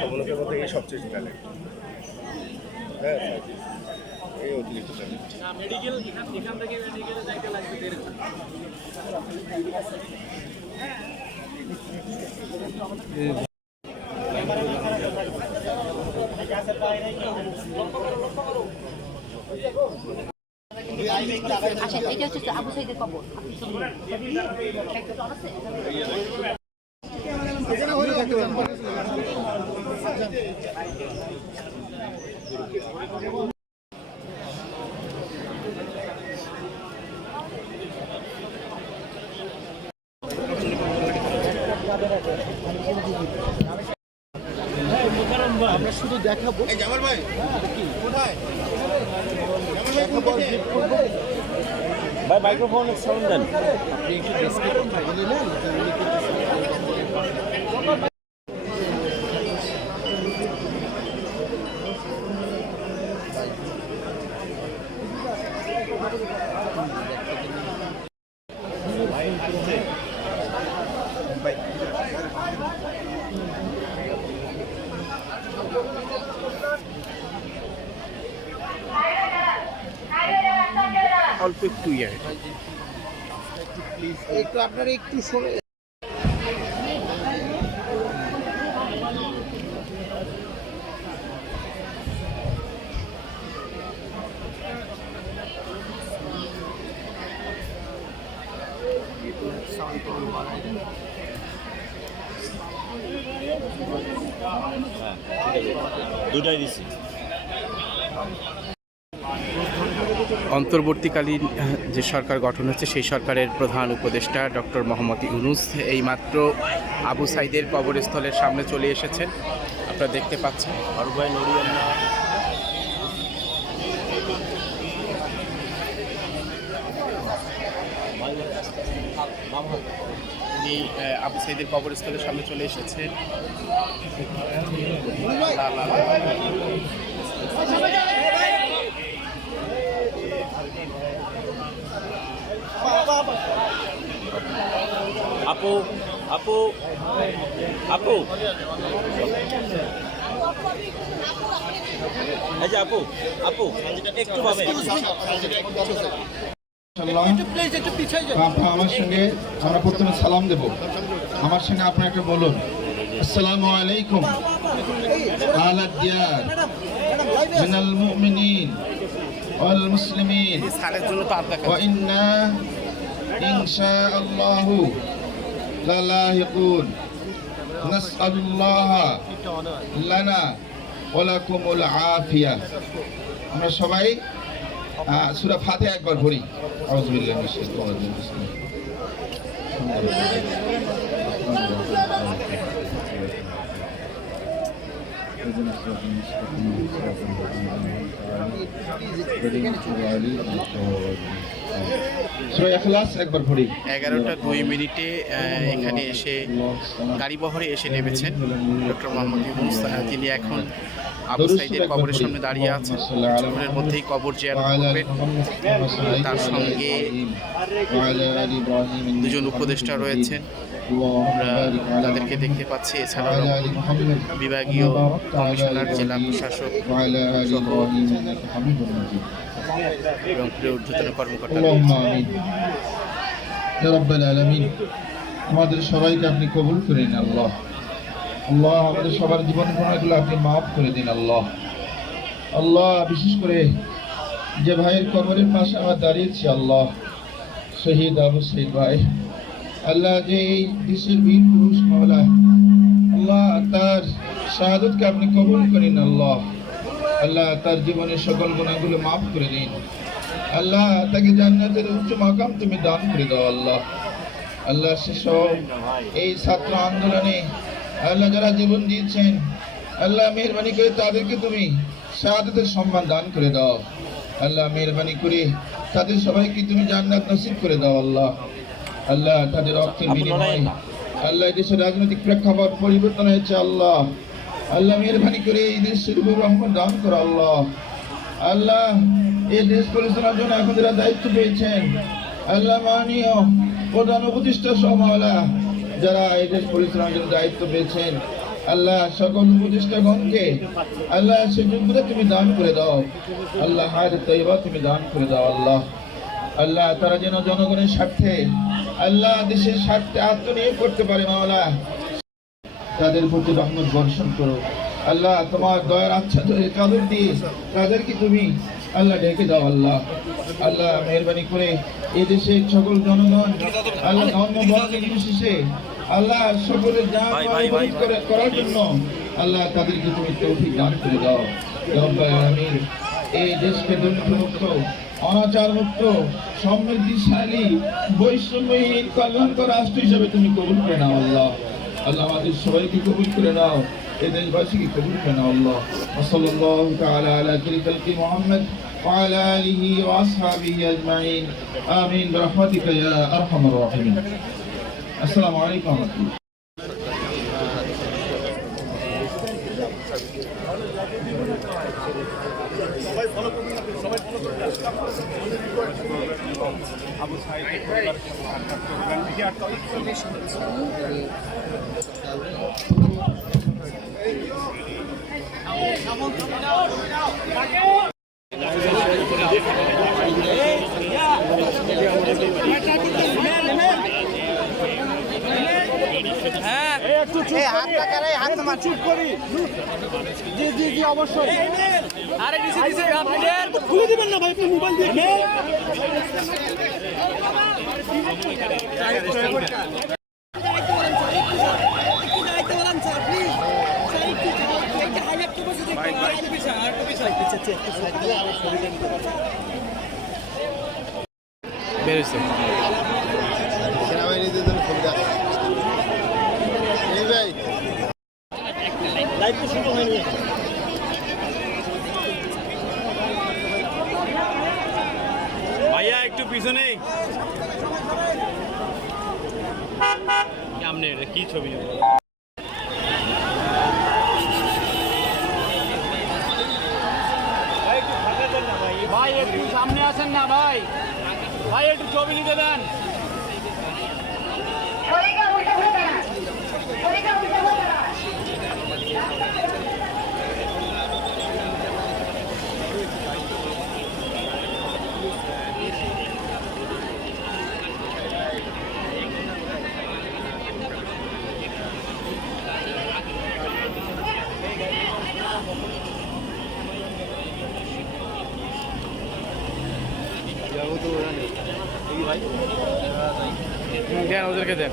সমুদ্রের মধ্যে এই সবচেয়ে ট্যালেন্ট। হ্যাঁ, এই অতিরিক্ত ট্যালেন্ট। মেডিকেল এখান থেকে মেডিকেলে যাইতে লাগবে 1.5 আসেন, এটা হচ্ছে আবু সাইদের কবর। আমরা শুধু দেখাবো। জামাল ভাই কোথায়? ভাই মাইক্রোফোন সাউন্ড দেন। আপনি একটু ডেসক্রিপশন ভাগে নিলেন। অল্প একটু একটু আপনারা একটু সরে দুটাই দিছি। অন্তর্বর্তীকালীন যে সরকার গঠন হচ্ছে সেই সরকারের প্রধান উপদেষ্টা ডক্টর মোহাম্মদ ইউনূস এইমাত্র আবু সাইদের কবরস্থলের সামনে চলে এসেছেন, আপনারা দেখতে পাচ্ছেন। উনি আবু সাইদের কবরস্থলের সামনে চলে এসেছেন। আপু আপু আপু এই যে আপু আপু একটু পাবে। আমার সঙ্গে আমরা প্রথমে সালাম দেব। আমার সঙ্গে আপনি একটা বলুন, আসসালামু আলাইকুম আলা দিয়ার মিনাল মুমিনিন ওয়াল মুসলিমিন ওয়া ইন্না ইনশাআল্লাহু লালাহিকুন নাসআলুল্লাহ লানা ওয়া লাকুমুল আফিয়া। আমরা সবাই সূরা ফাতিহা একবার পড়ি। আউযু বিল্লাহি মিনাশ শাইতানির রাজিম। সূরা ইখলাস একবার পড়ি। 11টা 2 মিনিটে এখানে এসে গাড়ি বহরে এসে নেমেছেন ডক্টর মোহাম্মদ ইউনূস। তিনি এখন আবু সাইদের কবরের সামনে দাঁড়িয়ে আছেন। কবরের মধ্যেই কবর জিয়ারত করবেন। তার সঙ্গে দুজন উপদেষ্টা রয়েছেন, আমরা তাদেরকে দেখতে পাচ্ছি। এছাড়াও বিভাগীয় কমিশনার, জেলা প্রশাসক এবং ঊর্ধ্বতন কর্মকর্তা। আমাদের সবাইকে আপনি কবুল করে নিন আল্লাহ। আল্লাহ আমাদের সবার জীবন গুনাহগুলো আপনি মাফ করে দিন আল্লাহ। আল্লাহ বিশেষ করে যে ভাইয়ের কবরের পাশে আমরা দাঁড়িয়েছি আল্লাহ, শহীদ আবু সাইদ ভাই, আল্লাহ যে এই দেশের বীর পুরুষ মাওলা, আল্লাহ তার শাহাদাতকে আপনি কবুল করেন আল্লাহ। আল্লাহ তার জীবনের সকল গুনাহগুলো মাফ করে দিন আল্লাহ। তাকে জান্নাতের উচ্চ মাকাম তুমি দান করে দাও আল্লাহ। আল্লাহ সেসব এই ছাত্র আন্দোলনে আল্লাহ যারা জীবন দিয়েছেন আল্লাহ মেহেরবানি করে তাদেরকে তুমি শাহাদাতের সম্মান দান করে দাও আল্লাহ। মেহেরবানি করে তাদের সবাইকে তুমি জান্নাত নসিব করে দাও আল্লাহ। আল্লাহ তাদের রক্তের বিনিময়ে আল্লাহ দেশের রাজনৈতিক প্রেক্ষাপট পরিবর্তন হয়েছে আল্লাহ। আল্লাহ মেহেরবানি করে এই দেশের উপর রহমত দান করো আল্লাহ। আল্লাহ এই দেশ পরিচালনার জন্য এখন যারা দায়িত্ব পেয়েছেন আল্লাহ মাননীয় প্রধান উপদেষ্টা সহ মাওলা যারা এই দেশ পরিচালনার জন্য দায়িত্ব পেয়েছেন আল্লাহ সকল উপদেষ্টাগণকে আল্লাহ সে যোগ্যতা তুমি দান করে দাও আল্লাহ হায়াত তাইয়্যিবা তুমি দান করে দাও আল্লাহ আল্লাহ তারা যেন জনগণের স্বার্থে আল্লাহ দেশের স্বার্থে আত্মনিয়োগ করতে পারে মাওলা তাদের প্রতি রহমত বর্ষণ করো আল্লাহ তোমার দয়ার আচ্ছাদনের চাদর দিয়ে তাদেরকে তুমি আল্লাহ ডেকে দাও আল্লাহ আল্লাহ মেহরবানি করে এই দেশের সকল জনগণ আল্লাহ ধর্ম বর্ণ নির্বিশেষে আল্লাহ সকলের জান মাল করার জন্য আল্লাহ তাদেরকে তুমি তৌফিক দান করে দাও রব্বুল আলামিন এই দেশকে দুর্নীতিমুক্ত অনাচার মুক্ত সমৃদ্ধিশালী বৈষম্যহীন কল্যাণকর রাষ্ট্র হিসেবে তুমি কবুল করে নাও আল্লাহ আল্লাহ আমাদের সবাইকে কবুল করে নাও এই দেশবাসীকে কবুল করে নাও আল্লাহ সাল্লাল্লাহু তাআলা আলা খালিকি মুহাম্মদ ওয়া আলা আলিহি ওয়া আসহাবিহি আজমাইন আমিন বিরহমাতিকা ইয়া আরহামার রাহিমিন আসসালামু আলাইকুম ওয়া রাহমাতুল্লাহ সবাই ফলো করবেন সবাই ফলো করবেন আবু সাইদের পরিবার চট্টগ্রাম থেকে খুলে দিবেন না ভাই আপনি মোবাইল দিয়ে বেরোছে সেনাবাহিনীদের জন্য সুবিধা এই ভাই দায়িত্ব শুরু হয়নি ভাইয়া একটু পিছনে সামনে এটা কি ছবি নেব ভাই একটু সামনে আসেন না ভাই ভাই একটু ছবি নিতে দেন দেন ওদেরকে দেন